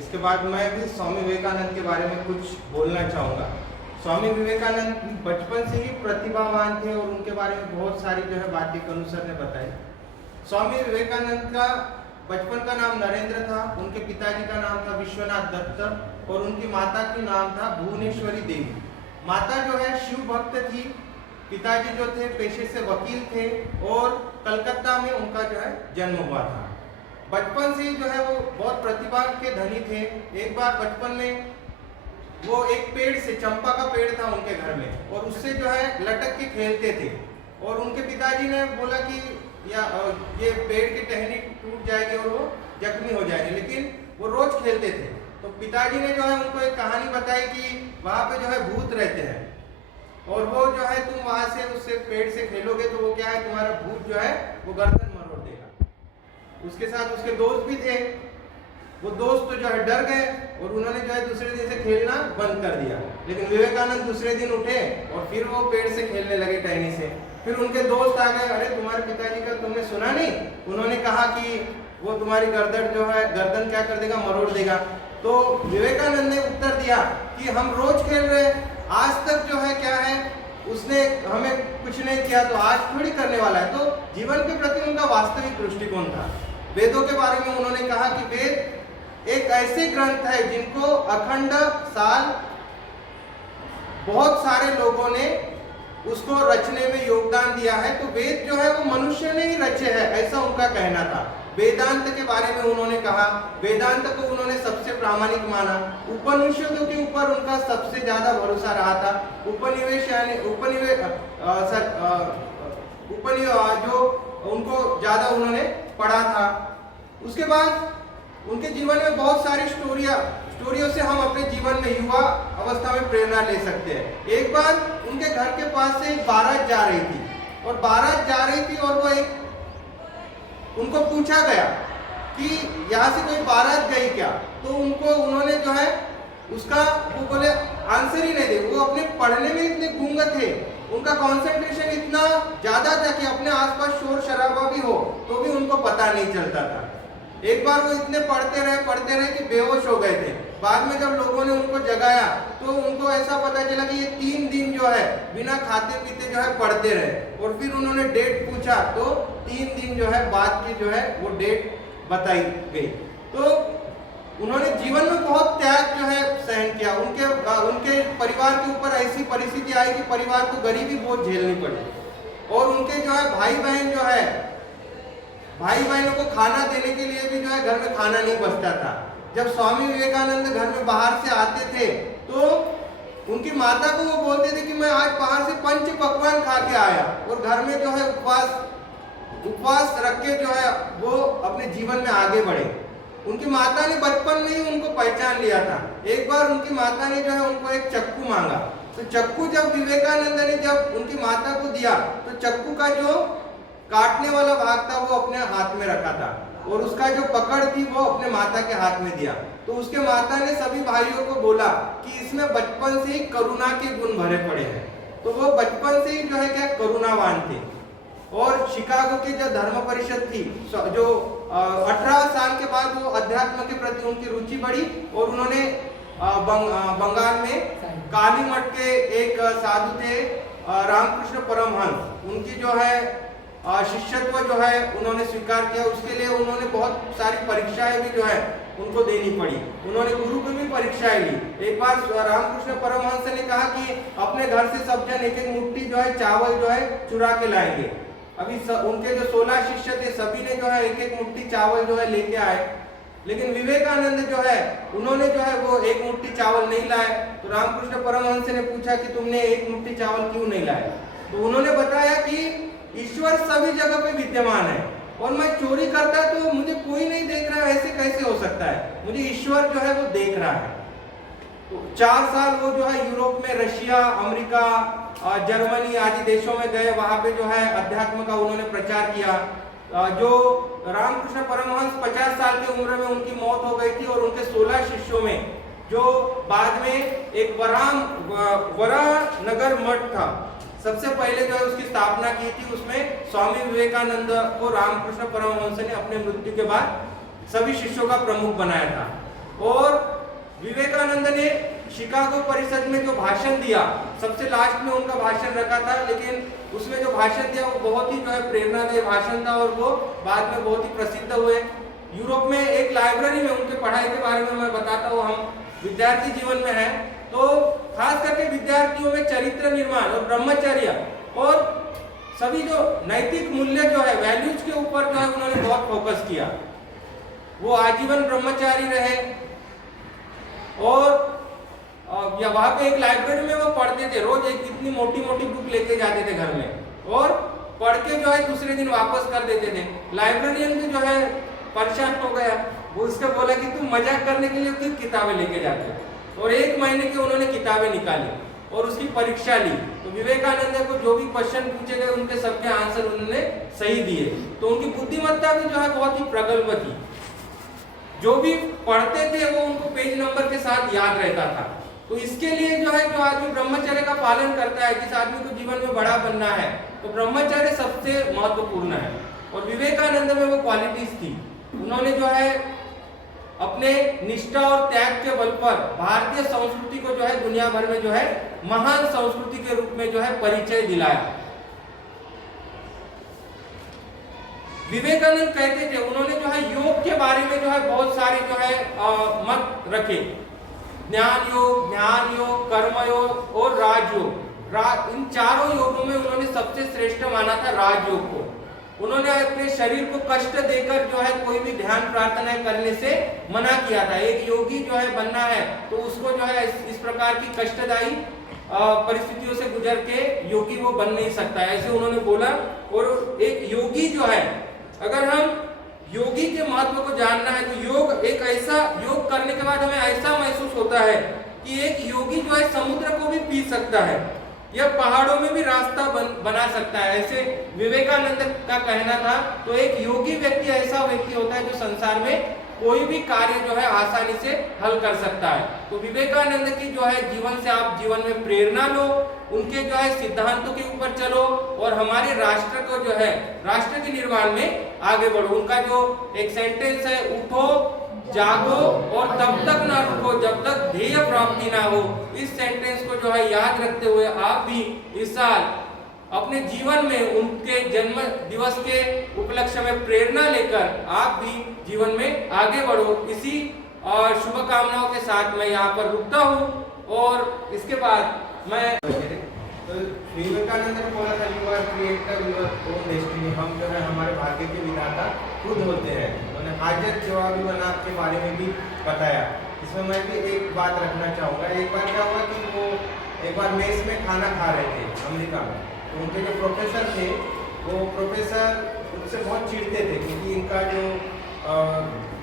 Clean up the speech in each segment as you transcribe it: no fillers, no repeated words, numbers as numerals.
इसके बाद मैं भी स्वामी विवेकानंद के बारे में कुछ बोलना चाहूँगा। स्वामी विवेकानंद बचपन से ही प्रतिभावान थे और उनके बारे में बहुत सारी जो है बातें कनु सर ने बताई। स्वामी विवेकानंद का बचपन का नाम नरेंद्र था, उनके पिताजी का नाम था विश्वनाथ दत्त और उनकी माता की नाम था भुवनेश्वरी देवी। माता जो है शिव भक्त थी, पिताजी जो थे पेशे से वकील थे और कलकत्ता में उनका जो है जन्म हुआ था। बचपन से ही जो है वो बहुत प्रतिभा के धनी थे। एक बार बचपन में वो एक पेड़ से, चंपा का पेड़ था उनके घर में, और उससे जो है लटक के खेलते थे और उनके पिताजी ने बोला कि ये पेड़ की टहनी टूट जाएगी और वो जख्मी हो जाएंगे, लेकिन वो रोज खेलते थे। तो पिताजी ने जो है उनको एक कहानी बताई कि वहाँ पे जो है भूत रहते हैं और वो जो है तुम वहाँ से उससे पेड़ से खेलोगे तो वो क्या है, तुम्हारा भूत जो है वो गर्दन मरोड़ देगा। उसके साथ उसके दोस्त भी थे, वो दोस्त तो जो है डर गए और उन्होंने जो है दूसरे दिन से खेलना बंद कर दिया। लेकिन विवेकानंद दूसरे दिन उठे और फिर वो पेड़ से खेलने लगे टहनी से। फिर उनके दोस्त आ गए, अरे तुम्हारे पिताजी का तुमने सुना नहीं, उन्होंने कहा कि वो तुम्हारी गर्दन जो है गर्दन क्या कर देगा, मरोड़ देगा। तो विवेकानंद ने उत्तर दिया कि हम रोज खेल रहे हैं, आज तक जो है क्या है उसने हमें कुछ नहीं किया तो आज थोड़ी करने वाला है। तो जीवन के प्रति उनका वास्तविक दृष्टिकोण था। वेदों के बारे में उन्होंने कहा कि वेद एक ऐसे ग्रंथ है जिनको अखंड साल बहुत सारे लोगों ने उसको रचने में योगदान दिया है। तो वेद जो है वो मनुष्य ने ही रचे है, ऐसा उनका कहना था। वेदांत के बारे में उन्होंने कहा, वेदांत को उन्होंने सबसे प्रामाणिक माना। उपनिषदों के ऊपर उनका सबसे ज्यादा भरोसा रहा था। उपनिवेश यानी जो उनको ज्यादा उन्होंने पढ़ा था। उसके बाद उनके जीवन में बहुत सारी स्टोरियों से हम अपने जीवन में युवा अवस्था में प्रेरणा ले सकते हैं। एक बार उनके घर के पास से एक बारात जा रही थी और बारात जा रही थी और वो उनको पूछा गया कि यहाँ से कोई बारात गई क्या, तो उन्होंने जो है उसका वो बोले आंसर ही नहीं दे। वो अपने पढ़ने में इतने गूंगा थे, उनका कंसंट्रेशन इतना ज्यादा था कि अपने आसपास शोर शराबा भी हो तो भी उनको पता नहीं चलता था। एक बार वो इतने पढ़ते रहे कि बेहोश हो गए थे। बाद में जब लोगों ने उनको जगाया तो उनको ऐसा पता चला कि ये 3 दिन जो है बिना खाते पीते जो है पढ़ते रहे। और फिर उन्होंने डेट पूछा तो 3 दिन जो है बाद की जो है वो डेट बताई गई। तो उन्होंने जीवन में बहुत त्याग जो है सहन किया। उनके परिवार के ऊपर ऐसी परिस्थिति आई कि परिवार को गरीबी बहुत झेलनी पड़ी और उनके जो है भाई बहनों को खाना देने के लिए भी जो है घर में खाना नहीं बचता था। जब स्वामी विवेकानंद घर में बाहर से आते थे तो उनकी माता को वो बोलते थे कि मैं आज बाहर से पंच पकवान खा के आया, और घर में जो है उपवास रख के जो है वो अपने जीवन में आगे बढ़े। उनकी माता ने बचपन में ही उनको पहचान लिया था। एक बार उनकी माता ने जो है उनको एक चक्कू मांगा, तो चक्कू जब विवेकानंद ने जब उनकी माता को दिया तो चक्कू का जो काटने वाला भाग था वो अपने हाथ में रखा था और उसका जो पकड़ थी वो अपने माता के हाथ में दिया। तो उसके माता ने सभी भाइयों को बोला कि इसमें बचपन से ही करुणा के गुण भरे पड़े हैं। तो वो बचपन से ही जो है क्या करुणावान थे। और शिकागो की जो धर्म परिषद थी, जो 18 साल के बाद वो अध्यात्म के प्रति उनकी रुचि बढ़ी और उन्होंने बंगाल में काली मठ के एक साधु थे रामकृष्ण परमहंस, उनकी जो है शिष्यत्व जो है उन्होंने स्वीकार किया। उसके लिए उन्होंने बहुत सारी परीक्षाएं भी जो है उनको देनी पड़ी। उन्होंने गुरु की भी परीक्षाएं ली। एक बार रामकृष्ण परमहंस ने कहा कि अपने घर से सब जन एक मुट्ठी जो है चावल जो है चुरा के लाएंगे। अभी उनके जो 16 शिष्य थे सभी ने जो है एक मुट्ठी चावल जो है लेके आए, लेकिन विवेकानंद जो है उन्होंने जो है वो एक मुट्ठी चावल नहीं लाए। तो रामकृष्ण परमहंस ने पूछा कि तुमने एक मुट्ठी चावल क्यों नहीं लाए, तो उन्होंने बताया कि ईश्वर सभी जगह पे विद्यमान है और मैं चोरी करता तो मुझे कोई नहीं देख रहा है, ऐसे कैसे हो सकता है, मुझे ईश्वर जो है वो देख रहा है। तो 4 साल वो जो है यूरोप में रशिया, अमेरिका, जर्मनी आदि देशों में गए, वहां पे जो है अध्यात्म का उन्होंने प्रचार किया। जो रामकृष्ण परमहंस 50 साल की उम्र में उनकी मौत हो गई थी और उनके 16 शिष्यों में जो बाद में एक वरानगर मठ था, सबसे पहले जो है उसकी स्थापना की थी, उसमें स्वामी विवेकानंद को रामकृष्ण परमहंस ने अपने मृत्यु के बाद सभी शिष्यों का प्रमुख बनाया था। और विवेकानंद ने शिकागो परिषद में जो भाषण दिया, सबसे लास्ट में उनका भाषण रखा था, लेकिन उसमें जो भाषण दिया वो बहुत ही जो है प्रेरणादायी भाषण था और वो बाद में बहुत ही प्रसिद्ध हुए। यूरोप में एक लाइब्रेरी में उनके पढ़ाई के बारे में मैं बताता हूँ, हम विद्यार्थी जीवन में है तो खास करके विद्यार्थियों में चरित्र निर्माण और ब्रह्मचर्य और सभी जो नैतिक मूल्य जो है वैल्यूज के ऊपर जो है उन्होंने बहुत फोकस किया। वो आजीवन ब्रह्मचारी रहे और या वहां पे एक लाइब्रेरी में वो पढ़ते थे, रोज एक इतनी मोटी मोटी बुक लेके जाते थे घर में और पढ़ के जो है दूसरे दिन वापस कर देते थे। लाइब्रेरियन भी जो है परेशान हो गया, वो उसको बोला कि तुम मजाक करने के लिए क्यों किताबें लेके जाते हो, और 1 महीने की उन्होंने किताबें निकाली और उसकी परीक्षा ली। तो विवेकानंद को जो भी क्वेश्चन पूछे गए उनके सबके आंसर उन्होंने सही दिए। तो उनकी बुद्धिमत्ता भी जो है बहुत ही प्रगल्भ थी। जो भी पढ़ते थे वो उनको पेज नंबर के साथ याद रहता था। तो इसके लिए जो है जो आदमी ब्रह्मचर्य का पालन करता है, जिस आदमी को जीवन में बड़ा बनना है, तो ब्रह्मचर्य सबसे महत्वपूर्ण है। और विवेकानंद में वो क्वालिटीज थी। उन्होंने जो है अपने निष्ठा और त्याग के बल पर भारतीय संस्कृति को जो है दुनिया भर में जो है महान संस्कृति के रूप में जो है परिचय दिलाया। विवेकानंद कहते थे, उन्होंने जो है योग के बारे में जो है बहुत सारे जो है मत रखे। ज्ञान योग, ध्यान योग, कर्म योग और राजयोग। इन चारों योगों में उन्होंने सबसे श्रेष्ठ माना था राजयोग को। उन्होंने अपने शरीर को कष्ट देकर जो है कोई भी ध्यान प्रार्थना करने से मना किया था। एक योगी जो है बनना है तो उसको जो है इस प्रकार की कष्टदायी परिस्थितियों से गुजर के योगी वो बन नहीं सकता, ऐसे उन्होंने बोला। और एक योगी जो है, अगर हम योगी के महत्व को जानना है तो योग एक ऐसा, योग करने के बाद हमें ऐसा महसूस होता है कि एक योगी जो है समुद्र को भी पी सकता है या पहाड़ों में भी रास्ता बना सकता है, ऐसे विवेकानंद का कहना था। तो एक योगी व्यक्ति ऐसा व्यक्ति होता है जो संसार में कोई भी कार्य जो है आसानी से हल कर सकता है। तो विवेकानंद की जो है जीवन से आप जीवन में प्रेरणा लो, उनके जो है सिद्धांतों के ऊपर चलो और हमारे राष्ट्र को जो है राष्ट्र के निर्माण में आगे बढ़ो। उनका जो एक सेंटेंस है, उठो जागो और तब तक ना रुको जब तक ध्येय प्राप्ति ना हो, इस सेंटेंस को जो है याद रखते हुए आप भी इस साल अपने जीवन में उनके जन्म दिवस के उपलक्ष्य में प्रेरणा लेकर आप भी जीवन में आगे बढ़ो। इसी शुभकामनाओं के साथ मैं यहाँ पर रुकता हूँ और इसके बाद मैं तो विवेकानंद ने बोला था, you are creator your own destiny. हम जो है हमारे भाग्य के विधाता खुद होते हैं। उन्होंने हाजत जवाबी मनाफ के बारे में भी बताया। इसमें मैं भी एक बात रखना चाहूँगा। एक बार क्या हुआ कि वो एक बार मेस में खाना खा रहे थे अमेरिका में, तो उनके जो प्रोफेसर थे वो प्रोफेसर उनसे बहुत चिढ़ते थे क्योंकि इनका जो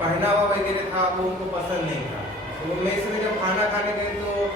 पहनावा वगैरह था वो उनको पसंद नहीं था। तो वो मेस में जब खाना खाने गए तो